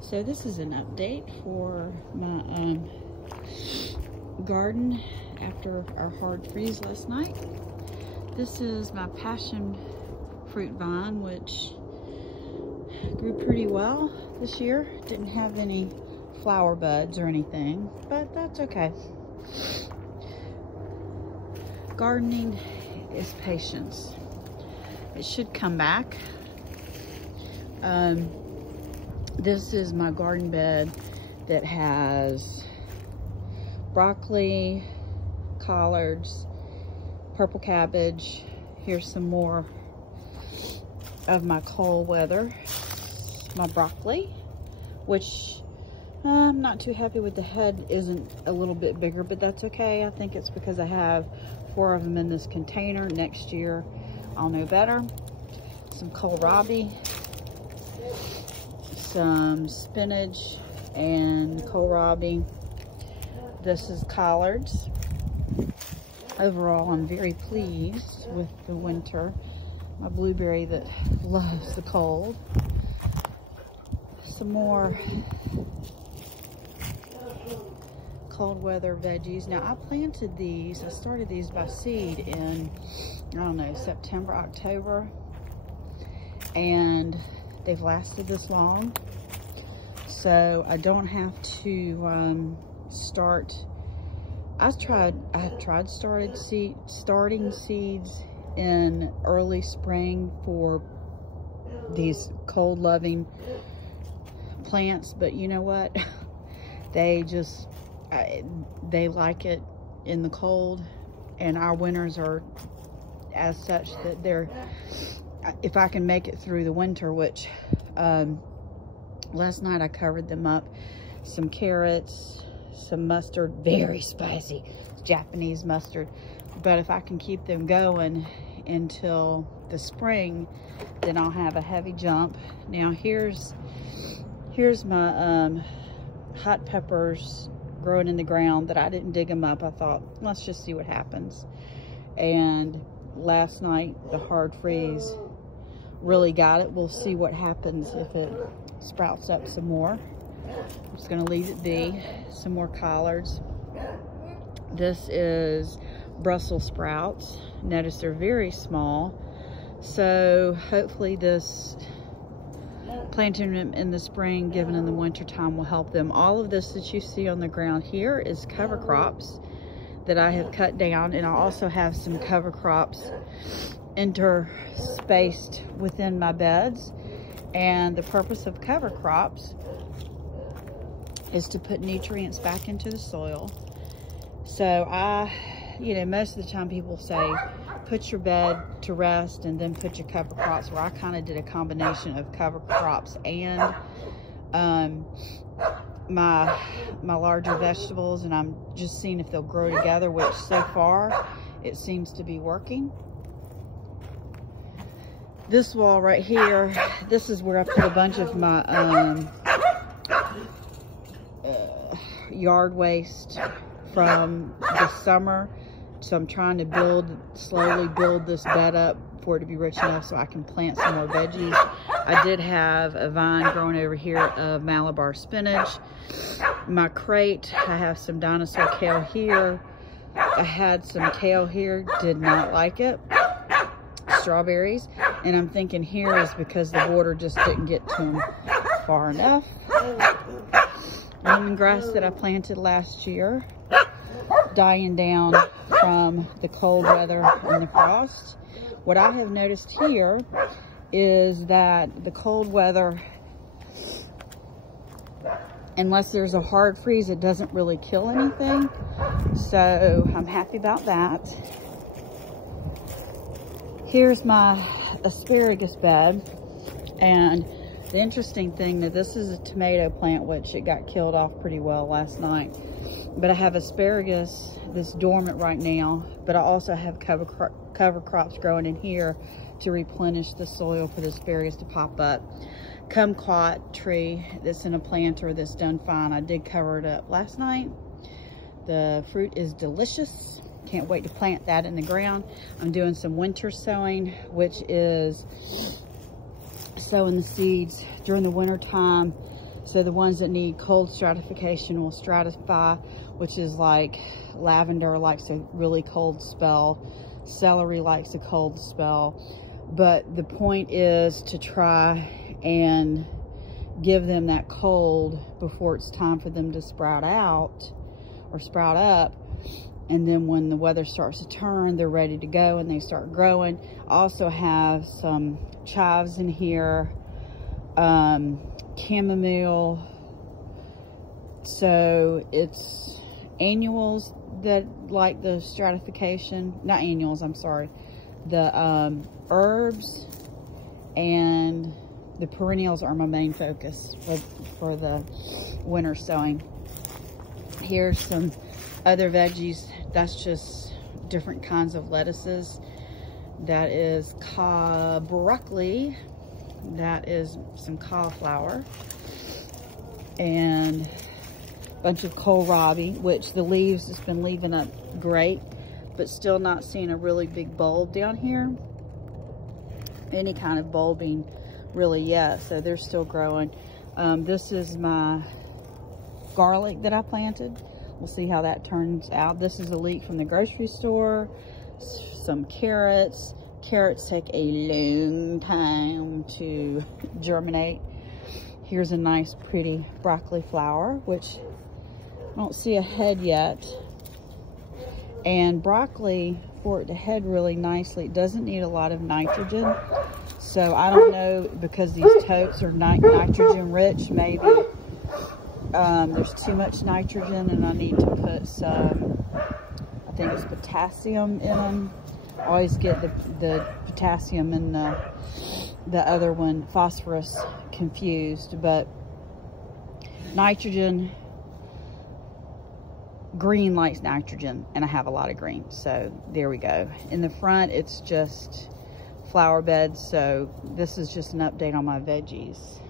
So this is an update for my garden after our hard freeze last night. This is my passion fruit vine, which grew pretty well this year. Didn't have any flower buds or anything, but that's okay. Gardening is patience. It should come back. This is my garden bed that has broccoli, collards, purple cabbage. Here's some more of my cold weather. My broccoli, which I'm not too happy with. The head isn't a little bit bigger, but that's okay. I think it's because I have 4 of them in this container. Next year I'll know better. Some kohlrabi, some spinach and kohlrabi. This is collards. Overall, I'm very pleased with the winter. My blueberry that loves the cold. Some more cold weather veggies. Now, I planted these, I started these by seed in, I don't know, September, October. And they've lasted this long. So I don't have to start. I tried starting seeds in early spring for these cold loving plants, but you know what? They just, they like it in the cold, and our winters are as such that they're, if I can make it through the winter, which last night I covered them up, some carrots, some mustard, very spicy Japanese mustard, but if I can keep them going until the spring, then I'll have a heavy jump. Now here's my hot peppers growing in the ground that I didn't dig them up. I thought, let's just see what happens. And last night the hard freeze really got it. We'll see what happens if it sprouts up some more. I'm just gonna leave it be. Some more collards. This is Brussel sprouts. Notice they're very small. So hopefully this planting them in the spring, given in the winter time, will help them. All of this that you see on the ground here is cover crops that I have cut down, and I also have some cover crops interspaced within my beds. And the purpose of cover crops is to put nutrients back into the soil. So you know, most of the time people say, put your bed to rest and then put your cover crops. Where I kind of did a combination of cover crops and my larger vegetables, and I'm just seeing if they'll grow together, which so far it seems to be working. This wall right here, this is where I put a bunch of my yard waste from the summer. So I'm trying to slowly build this bed up for it to be rich enough so I can plant some more veggies. I did have a vine growing over here of Malabar spinach. My crate, I have some dinosaur kale here. I had some kale here, did not like it. Strawberries, and I'm thinking here is because the water just didn't get to them far enough. Lemongrass that I planted last year, dying down from the cold weather and the frost. What I have noticed here is that the cold weather, unless there's a hard freeze, it doesn't really kill anything. So I'm happy about that. Here's my asparagus bed, and the interesting thing that this is a tomato plant, which it got killed off pretty well last night. But I have asparagus that's dormant right now, but I also have cover crops growing in here to replenish the soil for the asparagus to pop up. Kumquat tree that's in a planter that's done fine. I did cover it up last night. The fruit is delicious. Can't wait to plant that in the ground. I'm doing some winter sowing, which is sowing the seeds during the winter time So the ones that need cold stratification will stratify, which is like lavender likes a really cold spell. Celery likes a cold spell. But the point is to try and give them that cold before it's time for them to sprout out or sprout up. And then when the weather starts to turn, they're ready to go and they start growing. I also have some chives in here, chamomile. So it's annuals that like the stratification, not annuals, I'm sorry. The herbs and the perennials are my main focus for the winter sowing. Here's some other veggies. That's just different kinds of lettuces. That is broccoli. That is some cauliflower. And a bunch of kohlrabi, which the leaves has been leaving up great, but still not seeing a really big bulb down here. Any kind of bulbing really yet, so they're still growing. This is my garlic that I planted. We'll see how that turns out. This is a leek from the grocery store. Some carrots. Carrots take a long time to germinate. Here's a nice pretty broccoli flower, which I don't see a head yet. And broccoli, for it to head really nicely, it doesn't need a lot of nitrogen. So I don't know, because these totes are nitrogen rich, maybe there's too much nitrogen and I need to put some, I think it's potassium in them. I always get the potassium and the other one, phosphorus, confused. But nitrogen, green likes nitrogen, and I have a lot of green, so there we go. In the front, it's just flower beds, so this is just an update on my veggies.